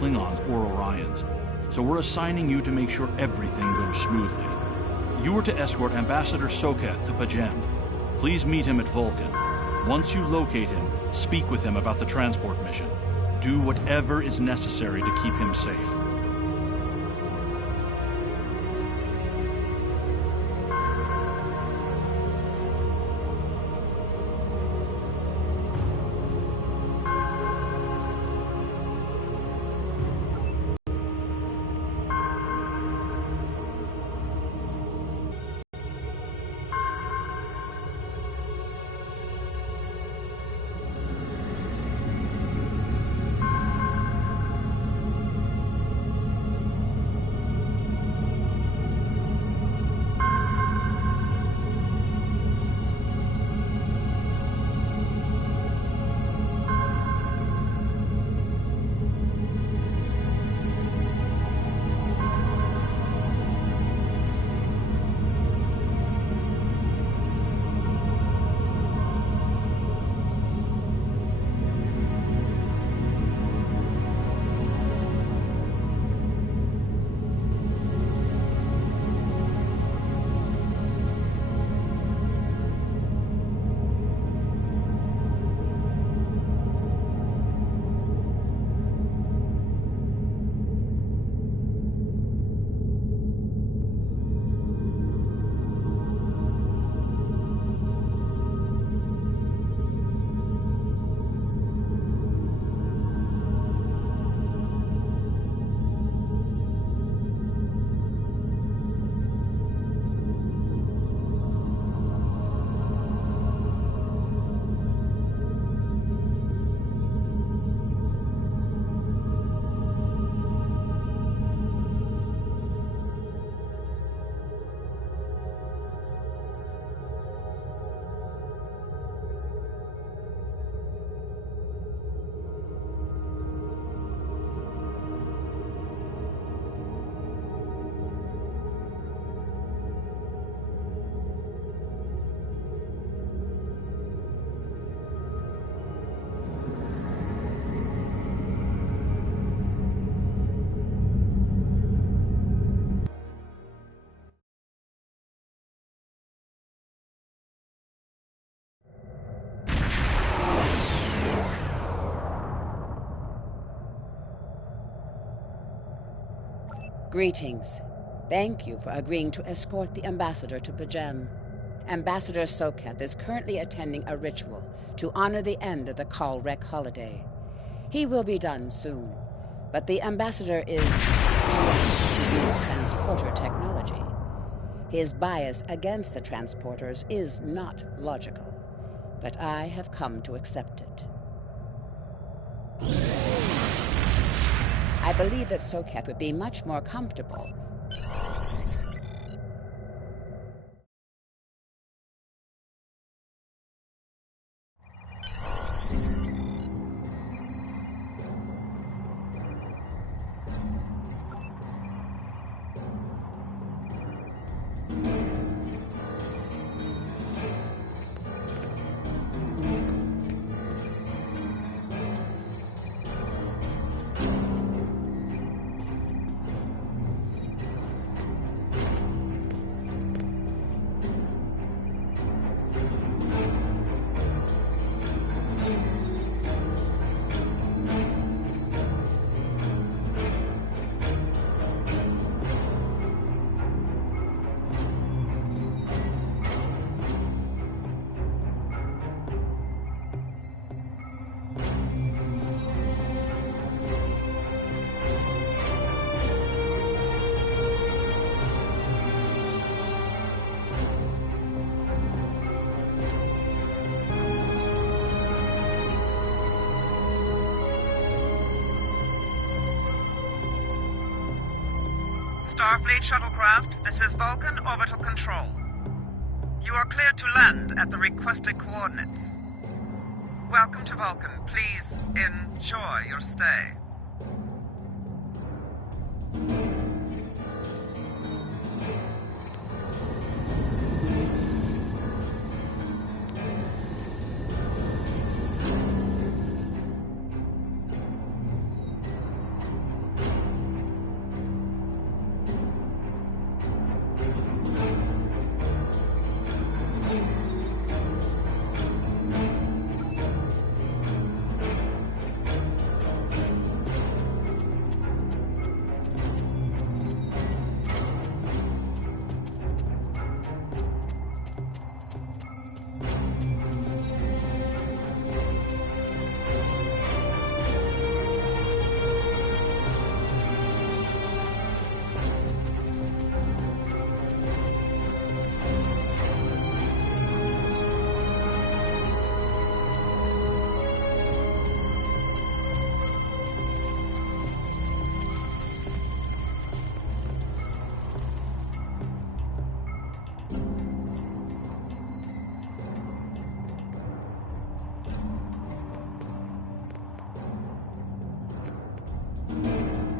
Klingons or Orions, so we're assigning you to make sure everything goes smoothly. You are to escort Ambassador Soketh to Pajem. Please meet him at Vulcan. Once you locate him, speak with him about the transport mission. Do whatever is necessary to keep him safe. Greetings. Thank you for agreeing to escort the ambassador to Pajem. Ambassador Soketh is currently attending a ritual to honor the end of the Kalrek holiday. He will be done soon, but the ambassador is hesitant to use transporter technology. His bias against the transporters is not logical, but I have come to accept it. I believe that Soketh would be much more comfortable. Starfleet shuttlecraft, this is Vulcan Orbital Control. You are cleared to land at the requested coordinates. Welcome to Vulcan. Please enjoy your stay.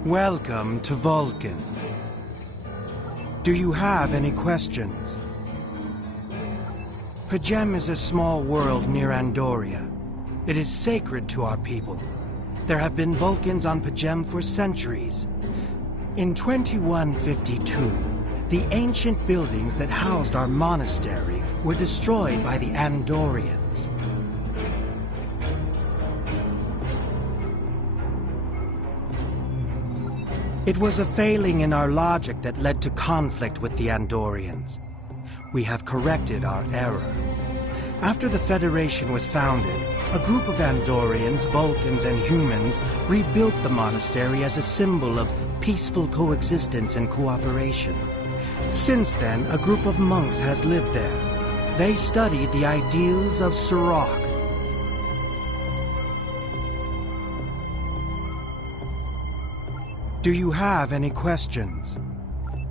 Welcome to Vulcan. Do you have any questions? Pajem is a small world near Andoria. It is sacred to our people. There have been Vulcans on Pajem for centuries. In 2152, the ancient buildings that housed our monastery were destroyed by the Andorians. It was a failing in our logic that led to conflict with the Andorians. We have corrected our error. After the Federation was founded, a group of Andorians, Vulcans, and humans rebuilt the monastery as a symbol of peaceful coexistence and cooperation. Since then, a group of monks has lived there. They studied the ideals of Sirach. Do you have any questions?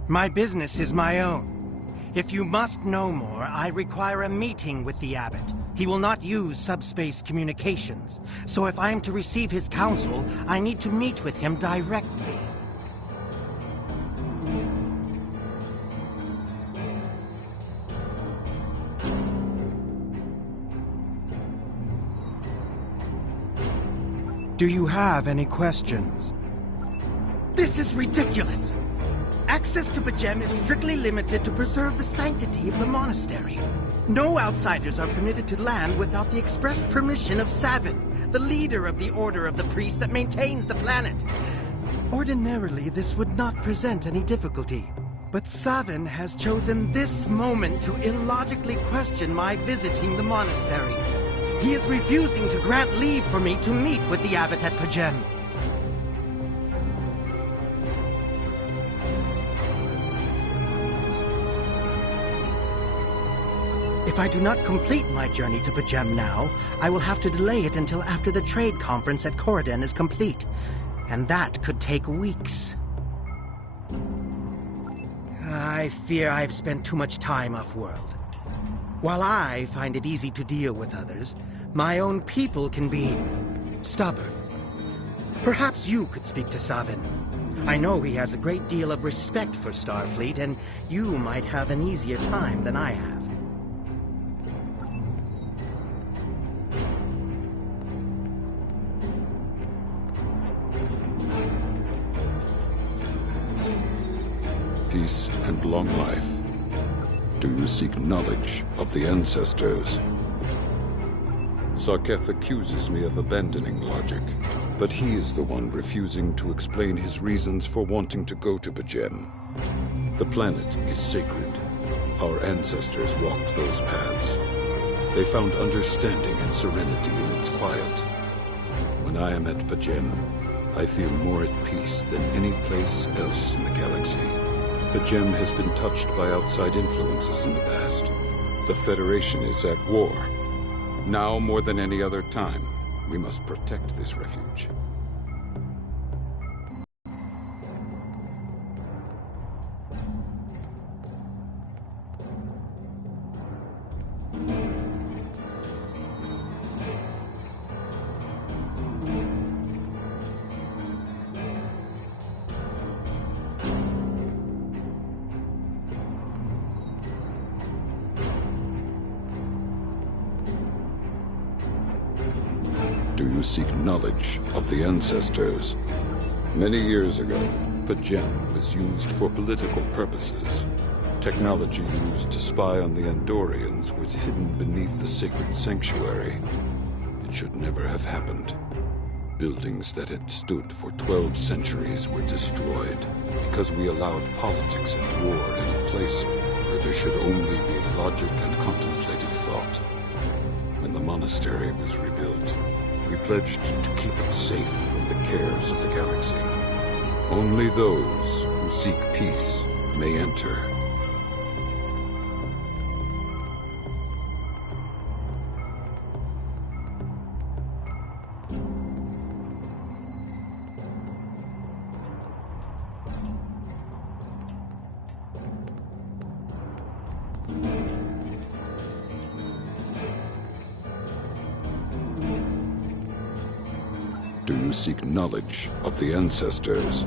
My business is my own. If you must know more, I require a meeting with the abbot. He will not use subspace communications. So if I am to receive his counsel, I need to meet with him directly. Do you have any questions? This is ridiculous! Access to Pajem is strictly limited to preserve the sanctity of the monastery. No outsiders are permitted to land without the express permission of Savin, the leader of the Order of the Priest that maintains the planet. Ordinarily, this would not present any difficulty. But Savin has chosen this moment to illogically question my visiting the monastery. He is refusing to grant leave for me to meet with the abbot at Pajem. If I do not complete my journey to Pajem now, I will have to delay it until after the trade conference at Corridon is complete. And that could take weeks. I fear I've spent too much time off-world. While I find it easy to deal with others, my own people can be stubborn. Perhaps you could speak to Savin. I know he has a great deal of respect for Starfleet, and you might have an easier time than I have. Peace and long life. Do you seek knowledge of the ancestors? Sarketh accuses me of abandoning logic, but he is the one refusing to explain his reasons for wanting to go to Pajem. The planet is sacred. Our ancestors walked those paths. They found understanding and serenity in its quiet. When I am at Pajem, I feel more at peace than any place else in the galaxy. Pajem has been touched by outside influences in the past. The Federation is at war. Now more than any other time, we must protect this refuge. Do you seek knowledge of the ancestors? Many years ago, Pajem was used for political purposes. Technology used to spy on the Andorians was hidden beneath the sacred sanctuary. It should never have happened. Buildings that had stood for 12 centuries were destroyed because we allowed politics and war in a place where there should only be logic and contemplative thought. When the monastery was rebuilt, we pledged to keep it safe from the cares of the galaxy. Only those who seek peace may enter. Do you you seek knowledge of the ancestors?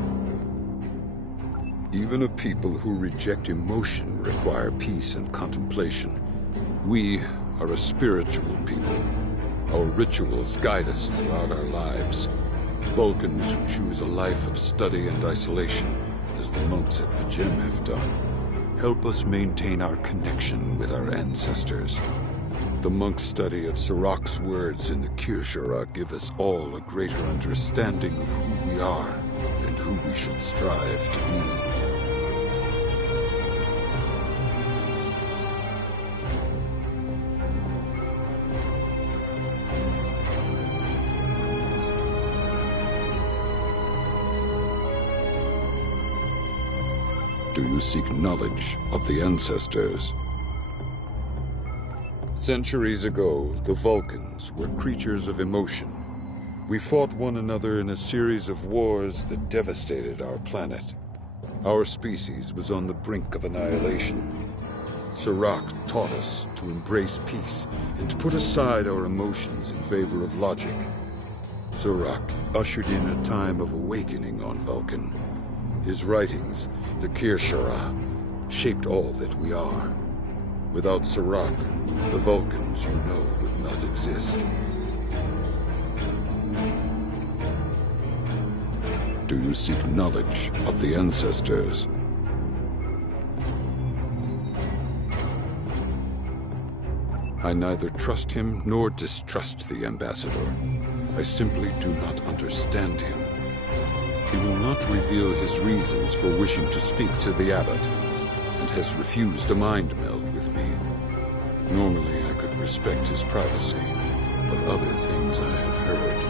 Even a people who reject emotion require peace and contemplation. We are a spiritual people. Our rituals guide us throughout our lives. Vulcans who choose a life of study and isolation, as the monks at Pajem have done, help us maintain our connection with our ancestors. The monk's study of Sirach's words in the Kirshara give us all a greater understanding of who we are and who we should strive to be. Do you seek knowledge of the ancestors? Centuries ago, the Vulcans were creatures of emotion. We fought one another in a series of wars that devastated our planet. Our species was on the brink of annihilation. Sirach taught us to embrace peace and to put aside our emotions in favor of logic. Sirach ushered in a time of awakening on Vulcan. His writings, the Kirshara, shaped all that we are. Without Sirach, the Vulcans you know would not exist. Do you seek knowledge of the ancestors? I neither trust him nor distrust the ambassador. I simply do not understand him. He will not reveal his reasons for wishing to speak to the abbot, and has refused a mind meld with me. Normally, I could respect his privacy, but other things I have heard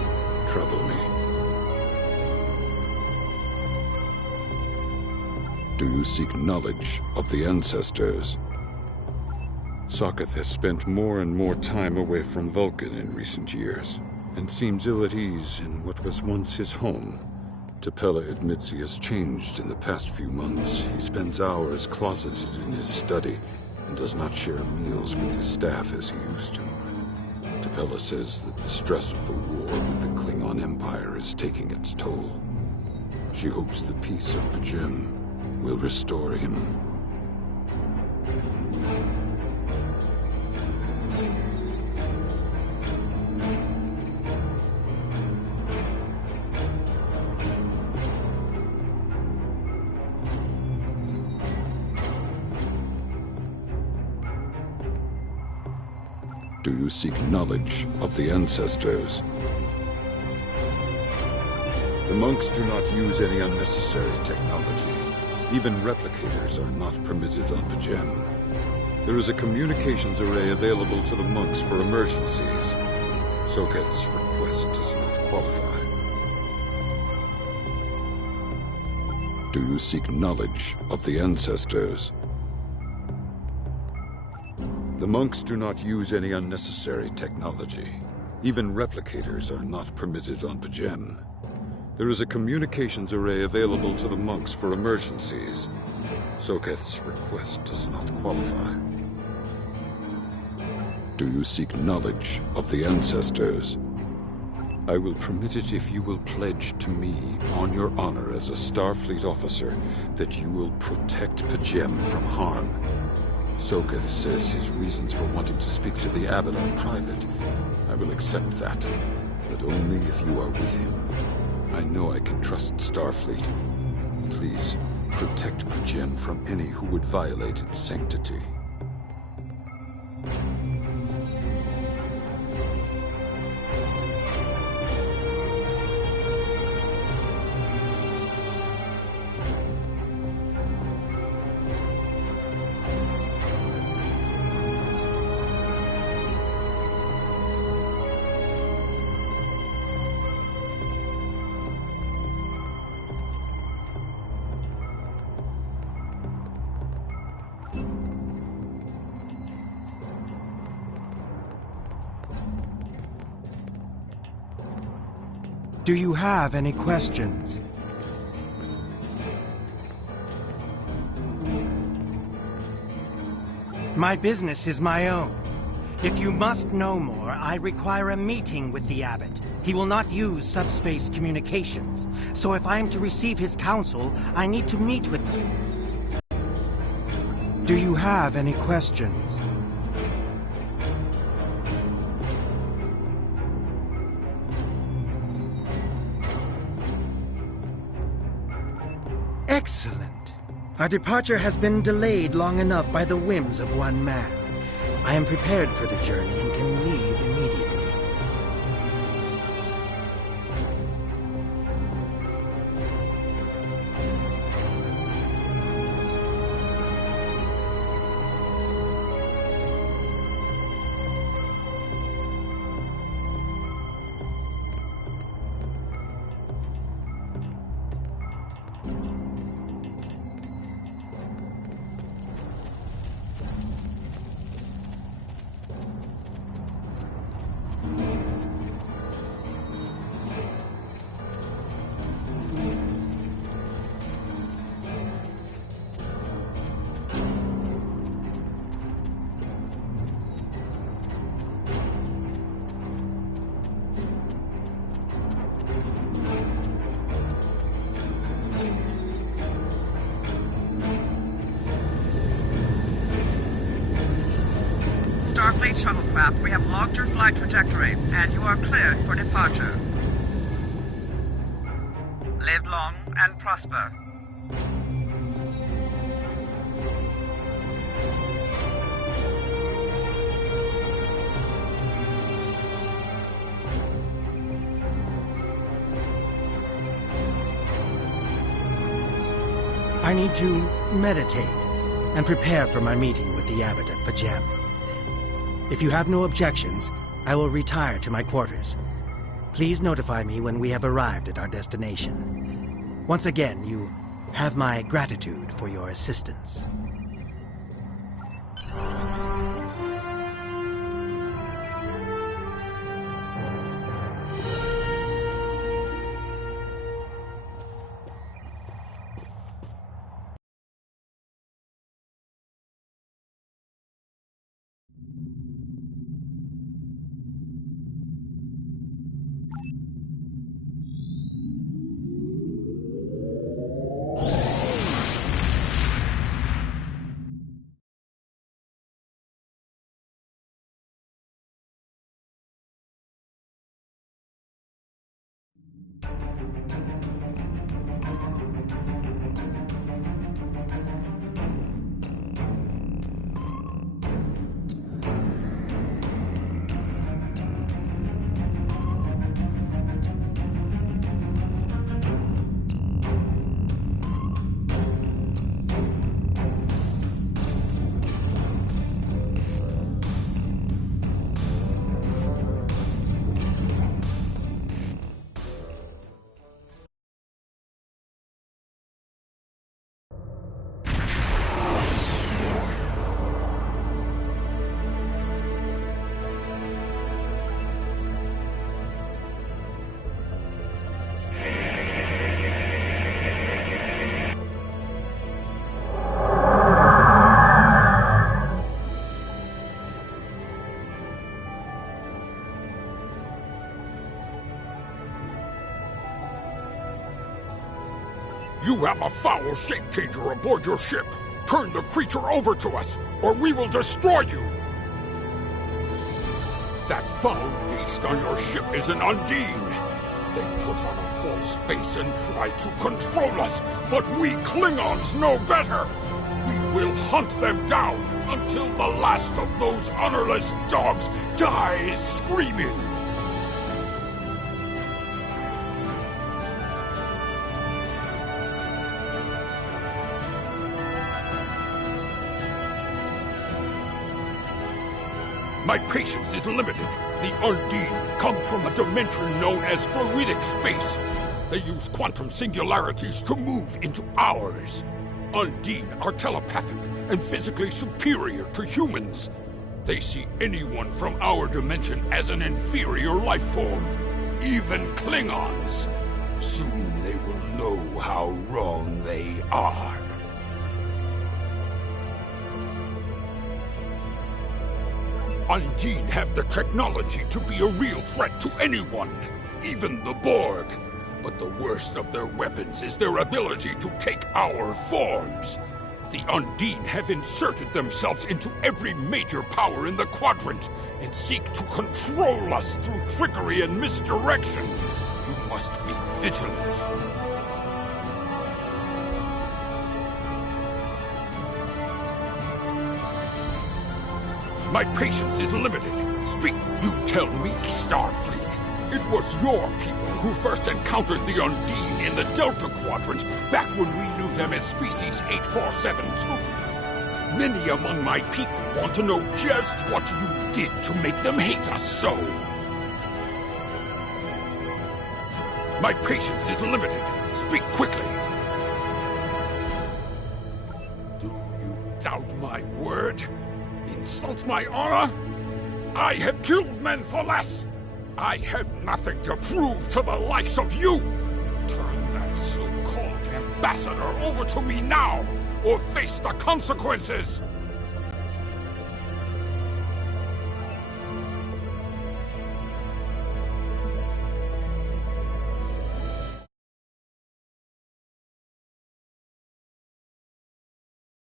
trouble me. Do you seek knowledge of the ancestors? Sokath has spent more and more time away from Vulcan in recent years, and seems ill at ease in what was once his home. Tapella admits he has changed in the past few months. He spends hours closeted in his study and does not share meals with his staff as he used to. Tapella says that the stress of the war with the Klingon Empire is taking its toll. She hopes the peace of Pajem will restore him. Do you seek knowledge of the ancestors? The monks do not use any unnecessary technology. Even replicators are not permitted on Pajem. There is a communications array available to the monks for emergencies. Sokath's request does not qualify. Do you seek knowledge of the ancestors? The monks do not use any unnecessary technology. Even replicators are not permitted on Pajem. There is a communications array available to the monks for emergencies. Sokath's request does not qualify. Do you seek knowledge of the ancestors? I will permit it if you will pledge to me, on your honor as a Starfleet officer, that you will protect Pajem from harm. Sokath says his reasons for wanting to speak to the abbot are private. I will accept that, but only if you are with him. I know I can trust Starfleet. Please, protect Pajem from any who would violate its sanctity. Do you have any questions? My business is my own. If you must know more, I require a meeting with the Abbot. He will not use subspace communications. So if I am to receive his counsel, I need to meet with you. Do you have any questions? Excellent. Our departure has been delayed long enough by the whims of one man. I am prepared for the journey and can leave immediately. Starfleet shuttlecraft, we have logged your flight trajectory, and you are cleared for departure. Live long and prosper. I need to meditate and prepare for my meeting with the Abbot at Pajem. If you have no objections, I will retire to my quarters. Please notify me when we have arrived at our destination. Once again, you have my gratitude for your assistance. You have a foul shape-changer aboard your ship. Turn the creature over to us, or we will destroy you! That foul beast on your ship is an Undine. They put on a false face and try to control us, but we Klingons know better! We will hunt them down until the last of those honorless dogs dies screaming! My patience is limited. The Undine come from a dimension known as fluidic space. They use quantum singularities to move into ours. Undine are telepathic and physically superior to humans. They see anyone from our dimension as an inferior life form, even Klingons. Soon they will know how wrong they are. Undine have the technology to be a real threat to anyone, even the Borg. But the worst of their weapons is their ability to take our forms. The Undine have inserted themselves into every major power in the quadrant and seek to control us through trickery and misdirection. You must be vigilant. My patience is limited. Speak, you tell me, Starfleet. It was your people who first encountered the Undine in the Delta Quadrant back when we knew them as Species 8472. Many among my people want to know just what you did to make them hate us so. My patience is limited. Speak quickly. Do you doubt my word? Insult my honor? I have killed men for less! I have nothing to prove to the likes of you! Turn that so-called ambassador over to me now, or face the consequences!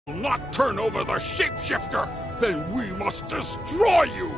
Will not turn over the shapeshifter, then we must destroy you!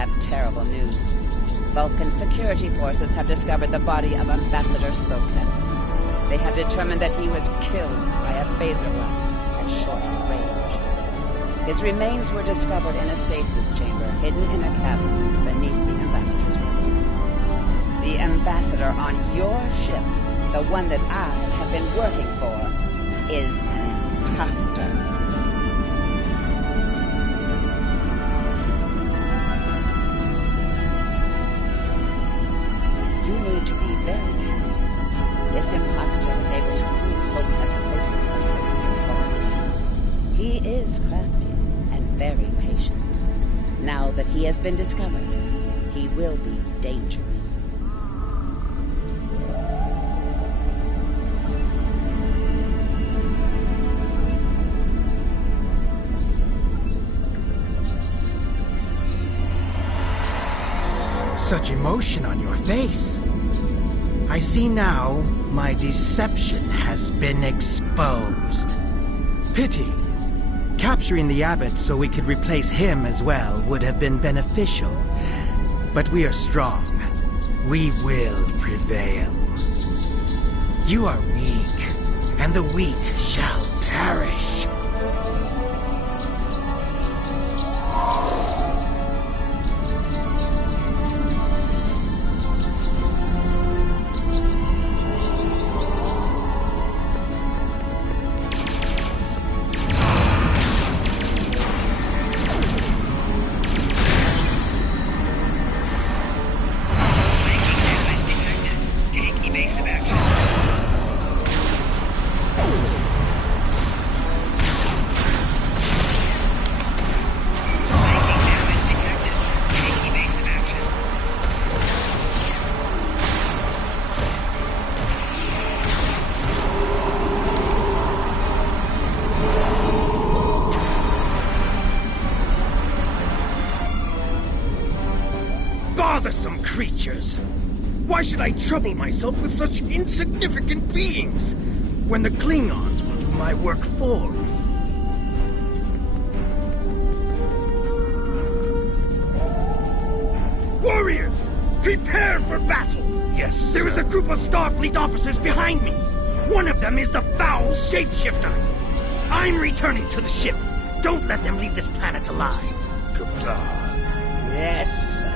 have terrible news. Vulcan security forces have discovered the body of Ambassador Soket. They have determined that he was killed by a phaser blast at short range. His remains were discovered in a stasis chamber hidden in a cabin beneath the Ambassador's residence. The Ambassador on your ship, the one that I have been working for, is an imposter. You need to be very careful. This imposter was able to fool Soket's closest associates for months. He is crafty and very patient. Now that he has been discovered, he will be dangerous. Such emotion on your face. I see now my deception has been exposed. Pity. Capturing the abbot so we could replace him as well would have been beneficial. But we are strong. We will prevail. You are weak, and the weak shall perish. Bothersome creatures! Why should I trouble myself with such insignificant beings, when the Klingons will do my work for me? Warriors! Prepare for battle! Yes, sir. There is a group of Starfleet officers behind me! One of them is the foul shapeshifter! I'm returning to the ship! Don't let them leave this planet alive! Yes, sir.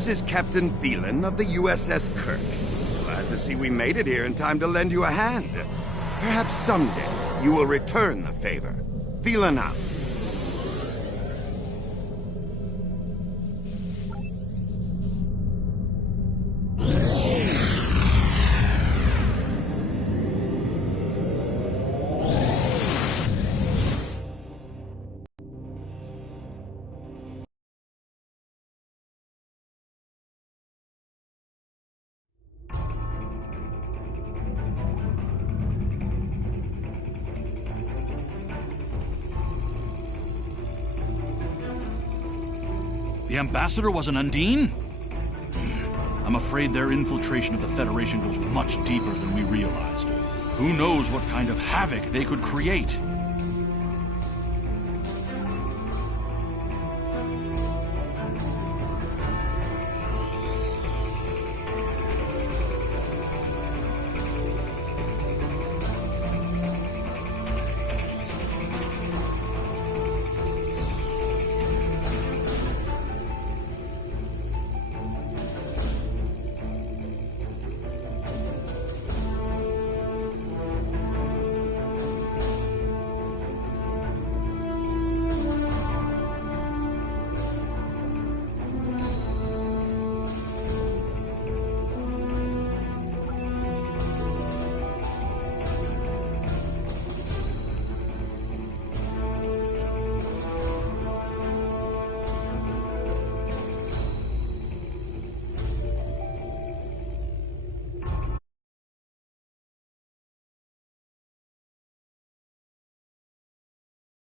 This is Captain Thielen of the U.S.S. Kirk. Glad to see we made it here in time to lend you a hand. Perhaps someday you will return the favor. Thielen out. The ambassador was an Undine? I'm afraid their infiltration of the Federation goes much deeper than we realized. Who knows what kind of havoc they could create?